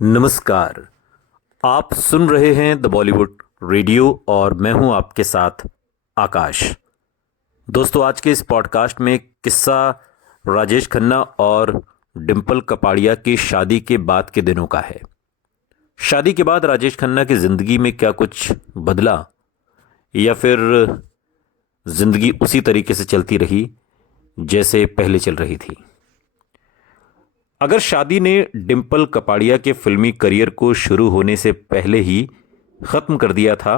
नमस्कार। आप सुन रहे हैं द बॉलीवुड रेडियो और मैं हूं आपके साथ आकाश। दोस्तों, आज के इस पॉडकास्ट में एक किस्सा राजेश खन्ना और डिंपल कपाड़िया की शादी के बाद के दिनों का है। शादी के बाद राजेश खन्ना की जिंदगी में क्या कुछ बदला या फिर जिंदगी उसी तरीके से चलती रही जैसे पहले चल रही थी। अगर शादी ने डिंपल कपाड़िया के फिल्मी करियर को शुरू होने से पहले ही खत्म कर दिया था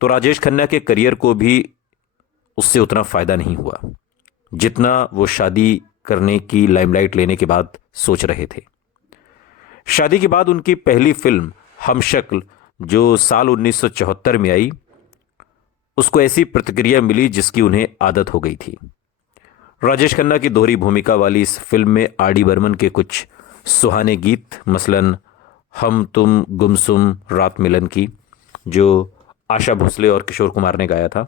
तो राजेश खन्ना के करियर को भी उससे उतना फायदा नहीं हुआ जितना वो शादी करने की लाइमलाइट लेने के बाद सोच रहे थे। शादी के बाद उनकी पहली फिल्म हमशक्ल जो साल 1974 में आई, उसको ऐसी प्रतिक्रिया मिली जिसकी उन्हें आदत हो गई थी। राजेश खन्ना की दोहरी भूमिका वाली इस फिल्म में आर डी बर्मन के कुछ सुहाने गीत, मसलन हम तुम गुमसुम रात मिलन की, जो आशा भोसले और किशोर कुमार ने गाया था,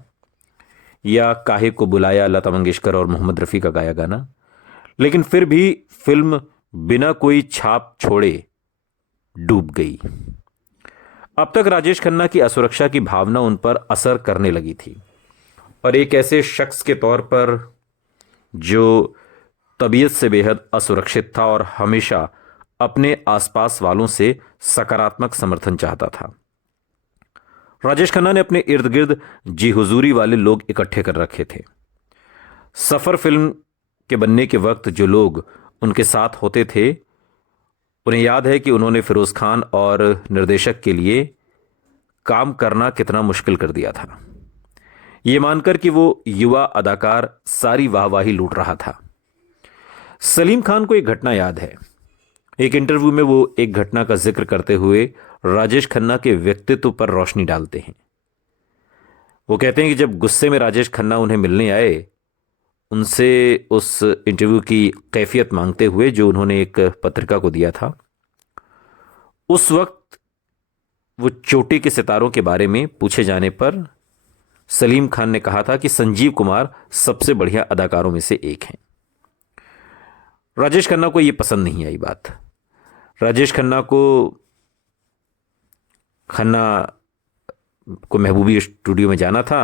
या काहे को बुलाया लता मंगेशकर और मोहम्मद रफ़ी का गाया गाना, लेकिन फिर भी फिल्म बिना कोई छाप छोड़े डूब गई। अब तक राजेश खन्ना की असुरक्षा की भावना उन पर असर करने लगी थी और एक ऐसे शख्स के तौर पर जो तबीयत से बेहद असुरक्षित था और हमेशा अपने आसपास वालों से सकारात्मक समर्थन चाहता था, राजेश खन्ना ने अपने इर्द गिर्द जी हुजूरी वाले लोग इकट्ठे कर रखे थे। सफर फिल्म के बनने के वक्त जो लोग उनके साथ होते थे, उन्हें याद है कि उन्होंने फिरोज खान और निर्देशक के लिए काम करना कितना मुश्किल कर दिया था, ये मानकर कि वो युवा अदाकार सारी वाहवाही लूट रहा था। सलीम खान को एक घटना याद है। एक इंटरव्यू में वो एक घटना का जिक्र करते हुए राजेश खन्ना के व्यक्तित्व पर रोशनी डालते हैं। वो कहते हैं कि जब गुस्से में राजेश खन्ना उन्हें मिलने आए, उनसे उस इंटरव्यू की कैफियत मांगते हुए जो उन्होंने एक पत्रिका को दिया था, उस वक्त वो चोटी के सितारों के बारे में पूछे जाने पर सलीम खान ने कहा था कि संजीव कुमार सबसे बढ़िया अदाकारों में से एक हैं। राजेश खन्ना को यह पसंद नहीं आई बात। राजेश खन्ना को महबूबी स्टूडियो में जाना था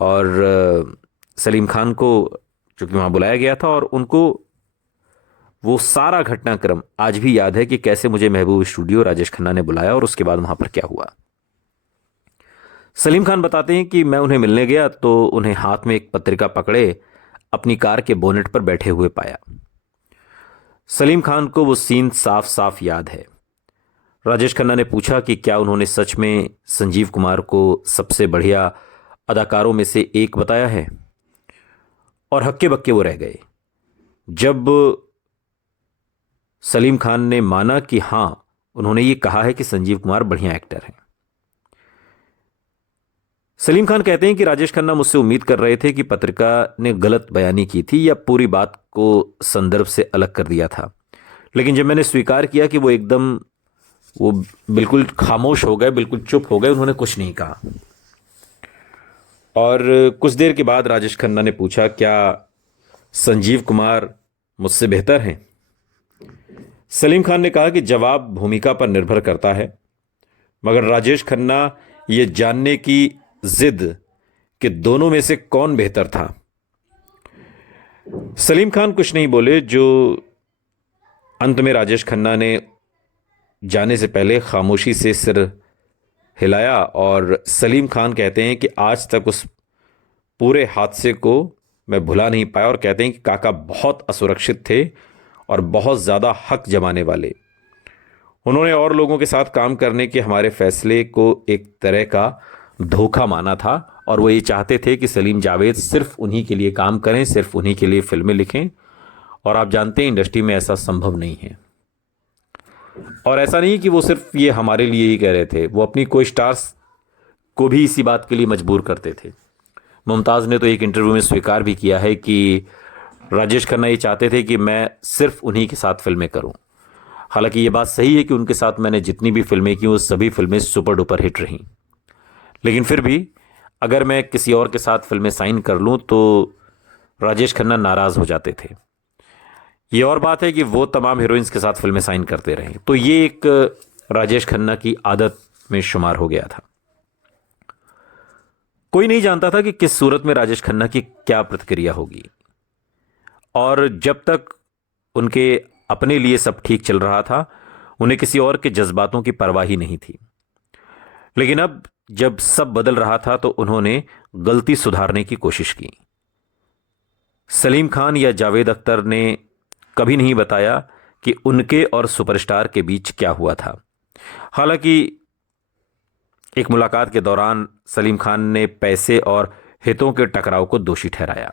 और सलीम खान को चूंकि वहां बुलाया गया था और उनको वो सारा घटनाक्रम आज भी याद है कि कैसे मुझे महबूब स्टूडियो राजेश खन्ना ने बुलाया और उसके बाद वहां पर क्या हुआ। सलीम खान बताते हैं कि मैं उन्हें मिलने गया तो उन्हें हाथ में एक पत्रिका पकड़े अपनी कार के बोनेट पर बैठे हुए पाया। सलीम खान को वो सीन साफ साफ याद है। राजेश खन्ना ने पूछा कि क्या उन्होंने सच में संजीव कुमार को सबसे बढ़िया अदाकारों में से एक बताया है, और हक्के बक्के वो रह गए। जब सलीम खान ने माना कि हां, उन्होंने ये कहा है कि संजीव कुमार बढ़िया एक्टर हैं। सलीम खान कहते हैं कि राजेश खन्ना मुझसे उम्मीद कर रहे थे कि पत्रिका ने गलत बयानी की थी या पूरी बात को संदर्भ से अलग कर दिया था, लेकिन जब मैंने स्वीकार किया कि वो बिल्कुल खामोश हो गए, बिल्कुल चुप हो गए, उन्होंने कुछ नहीं कहा। और कुछ देर के बाद राजेश खन्ना ने पूछा, क्या संजीव कुमार मुझसे बेहतर हैं? सलीम खान ने कहा कि जवाब भूमिका पर निर्भर करता है, मगर राजेश खन्ना ये जानने की जिद कि दोनों में से कौन बेहतर था। सलीम खान कुछ नहीं बोले, जो अंत में राजेश खन्ना ने जाने से पहले खामोशी से सिर हिलाया। और सलीम खान कहते हैं कि आज तक उस पूरे हादसे को मैं भुला नहीं पाया, और कहते हैं कि काका बहुत असुरक्षित थे और बहुत ज़्यादा हक जमाने वाले। उन्होंने और लोगों के साथ काम करने के हमारे फैसले को एक तरह का धोखा माना था, और वो ये चाहते थे कि सलीम जावेद सिर्फ उन्हीं के लिए काम करें, सिर्फ उन्हीं के लिए फिल्में लिखें। और आप जानते हैं इंडस्ट्री में ऐसा संभव नहीं है। और ऐसा नहीं कि वो सिर्फ ये हमारे लिए ही कह रहे थे, वो अपनी को स्टार्स को भी इसी बात के लिए मजबूर करते थे। मुमताज़ ने तो एक इंटरव्यू में स्वीकार भी किया है कि राजेश खन्ना ये चाहते थे कि मैं सिर्फ उन्हीं के साथ फिल्में करूं। हालांकि ये बात सही है कि उनके साथ मैंने जितनी भी फिल्में की वो सभी फिल्में सुपर डुपर हिट रहीं, लेकिन फिर भी अगर मैं किसी और के साथ फिल्में साइन कर लूं तो राजेश खन्ना नाराज़ हो जाते थे। ये और बात है कि वो तमाम हीरोइंस के साथ फिल्में साइन करते रहे, तो ये एक राजेश खन्ना की आदत में शुमार हो गया था। कोई नहीं जानता था कि किस सूरत में राजेश खन्ना की क्या प्रतिक्रिया होगी, और जब तक उनके अपने लिए सब ठीक चल रहा था, उन्हें किसी और के जज्बातों की परवाह ही नहीं थी। लेकिन अब जब सब बदल रहा था तो उन्होंने गलती सुधारने की कोशिश की। सलीम खान या जावेद अख्तर ने कभी नहीं बताया कि उनके और सुपरस्टार के बीच क्या हुआ था। हालांकि एक मुलाकात के दौरान सलीम खान ने पैसे और हितों के टकराव को दोषी ठहराया।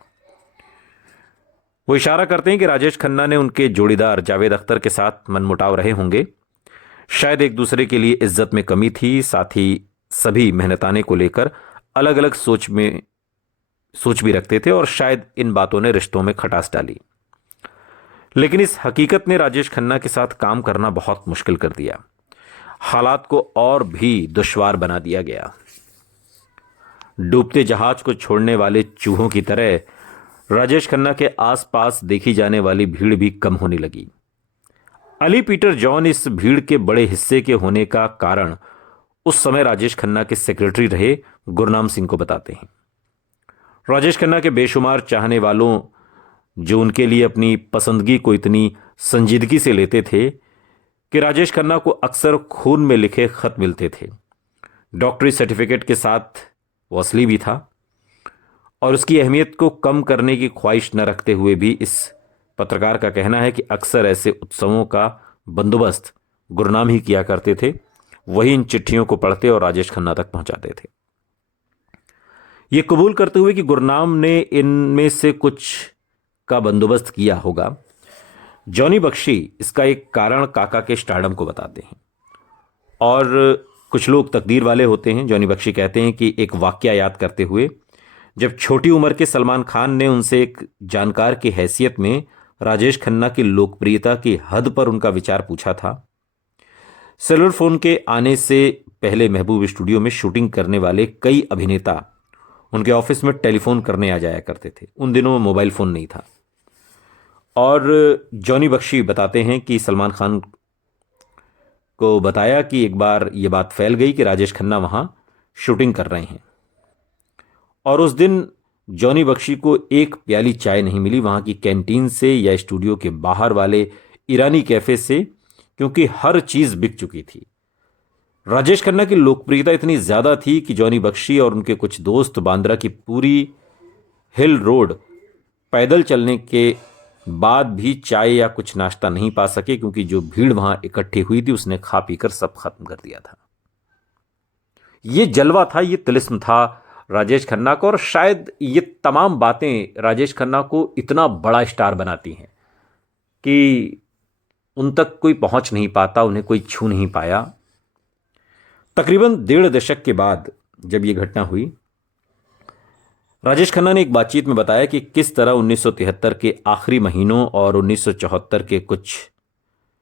वो इशारा करते हैं कि राजेश खन्ना ने उनके जोड़ीदार जावेद अख्तर के साथ मनमुटाव रहे होंगे। शायद एक दूसरे के लिए इज्जत में कमी थी, साथ ही सभी मेहनताने को लेकर अलग अलग सोच भी रखते थे, और शायद इन बातों ने रिश्तों में खटास डाली। लेकिन इस हकीकत ने राजेश खन्ना के साथ काम करना बहुत मुश्किल कर दिया। हालात को और भी दुश्वार बना दिया गया। डूबते जहाज को छोड़ने वाले चूहों की तरह राजेश खन्ना के आसपास देखी जाने वाली भीड़ भी कम होने लगी। अली पीटर जॉन इस भीड़ के बड़े हिस्से के होने का कारण उस समय राजेश खन्ना के सेक्रेटरी रहे गुरनाम सिंह को बताते हैं। राजेश खन्ना के बेशुमार चाहने वालों, जो उनके लिए अपनी पसंदगी को इतनी संजीदगी से लेते थे कि राजेश खन्ना को अक्सर खून में लिखे खत मिलते थे। डॉक्टरी सर्टिफिकेट के साथ वो असली भी था, और उसकी अहमियत को कम करने की ख्वाहिश न रखते हुए भी इस पत्रकार का कहना है कि अक्सर ऐसे उत्सवों का बंदोबस्त गुरनाम ही किया करते थे। वही इन चिट्ठियों को पढ़ते और राजेश खन्ना तक पहुंचाते थे। ये कबूल करते हुए कि गुरनाम ने इनमें से कुछ का बंदोबस्त किया होगा, जॉनी बख्शी इसका एक कारण काका के स्टारडम को बताते हैं। और कुछ लोग तकदीर वाले होते हैं। जॉनी बख्शी कहते हैं कि एक वाकया याद करते हुए, जब छोटी उम्र के सलमान खान ने उनसे एक जानकार की हैसियत में राजेश खन्ना की लोकप्रियता की हद पर उनका विचार पूछा था। सेलुलर फोन के आने से पहले महबूब स्टूडियो में शूटिंग करने वाले कई अभिनेता उनके ऑफिस में टेलीफोन करने आ जाया करते थे। उन दिनों मोबाइल फोन नहीं था। और जॉनी बख्शी बताते हैं कि सलमान खान को बताया कि एक बार यह बात फैल गई कि राजेश खन्ना वहां शूटिंग कर रहे हैं, और उस दिन जॉनी बख्शी को एक प्याली चाय नहीं मिली वहां की कैंटीन से या स्टूडियो के बाहर वाले ईरानी कैफे से, क्योंकि हर चीज बिक चुकी थी। राजेश खन्ना की लोकप्रियता इतनी ज्यादा थी कि जॉनी बख्शी और उनके कुछ दोस्त बांद्रा की पूरी हिल रोड पैदल चलने के बाद भी चाय या कुछ नाश्ता नहीं पा सके, क्योंकि जो भीड़ वहां इकट्ठी हुई थी उसने खा पीकर सब खत्म कर दिया था। ये जलवा था, ये तिलिस्म था राजेश खन्ना को, और शायद ये तमाम बातें राजेश खन्ना को इतना बड़ा स्टार बनाती हैं कि उन तक कोई पहुंच नहीं पाता, उन्हें कोई छू नहीं पाया। तकरीबन 1.5 दशक के बाद जब यह घटना हुई, राजेश खन्ना ने एक बातचीत में बताया कि किस तरह 1973 के आखिरी महीनों और 1974 के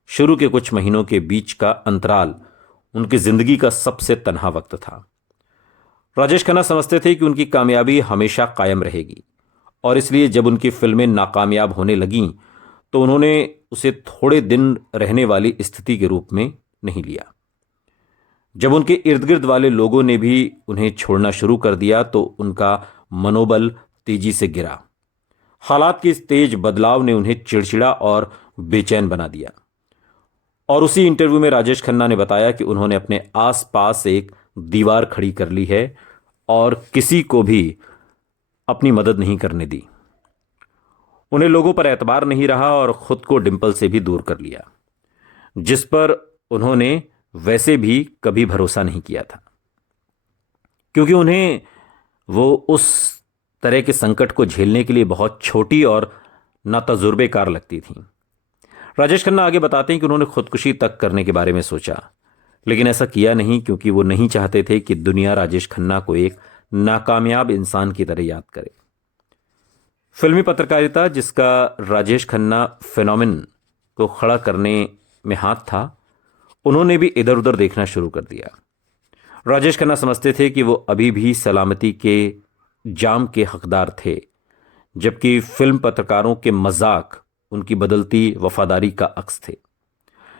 शुरू के कुछ महीनों के बीच का अंतराल उनकी जिंदगी का सबसे तन्हा वक्त था। राजेश खन्ना समझते थे कि उनकी कामयाबी हमेशा कायम रहेगी, और इसलिए जब उनकी फिल्में नाकामयाब होने लगीं तो उन्होंने उसे थोड़े दिन रहने वाली स्थिति के रूप में नहीं लिया। जब उनके इर्द गिर्द वाले लोगों ने भी उन्हें छोड़ना शुरू कर दिया तो उनका मनोबल तेजी से गिरा। हालात के इस तेज बदलाव ने उन्हें चिड़चिड़ा और बेचैन बना दिया। और उसी इंटरव्यू में राजेश खन्ना ने बताया कि उन्होंने अपने आसपास एक दीवार खड़ी कर ली है और किसी को भी अपनी मदद नहीं करने दी। उन्हें लोगों पर एतबार नहीं रहा और खुद को डिंपल से भी दूर कर लिया, जिस पर उन्होंने वैसे भी कभी भरोसा नहीं किया था, क्योंकि उन्हें वो उस तरह के संकट को झेलने के लिए बहुत छोटी और नातजुर्बेकार लगती थी। राजेश खन्ना आगे बताते हैं कि उन्होंने खुदकुशी तक करने के बारे में सोचा, लेकिन ऐसा किया नहीं, क्योंकि वो नहीं चाहते थे कि दुनिया राजेश खन्ना को एक नाकामयाब इंसान की तरह याद करे। फिल्मी पत्रकारिता, जिसका राजेश खन्ना फिनोमिन को खड़ा करने में हाथ था, उन्होंने भी इधर उधर देखना शुरू कर दिया। राजेश खन्ना समझते थे कि वो अभी भी सलामती के जाम के हकदार थे, जबकि फिल्म पत्रकारों के मजाक उनकी बदलती वफादारी का अक्स थे।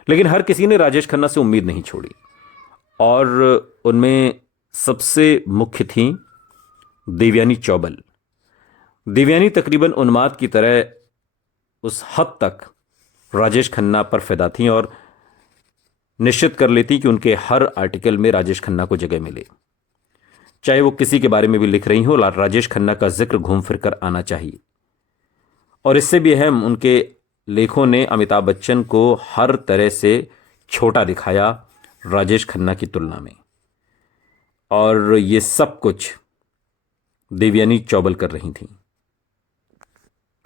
लेकिन हर किसी ने राजेश खन्ना से उम्मीद नहीं छोड़ी और उनमें सबसे मुख्य थी देवयानी चौबल। देवयानी तकरीबन उन्माद की तरह उस हद तक राजेश खन्ना पर फिदा थीं और निश्चित कर लेती कि उनके हर आर्टिकल में राजेश खन्ना को जगह मिले। चाहे वो किसी के बारे में भी लिख रही हो, राजेश खन्ना का जिक्र घूम फिर कर आना चाहिए। और इससे भी अहम, उनके लेखों ने अमिताभ बच्चन को हर तरह से छोटा दिखाया राजेश खन्ना की तुलना में। और ये सब कुछ देवयानी चौबल कर रही थीं,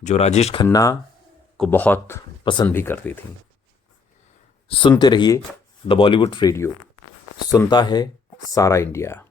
जो राजेश खन्ना को बहुत पसंद भी करती थीं। सुनते रहिए द बॉलीवुड रेडियो, सुनता है सारा इंडिया।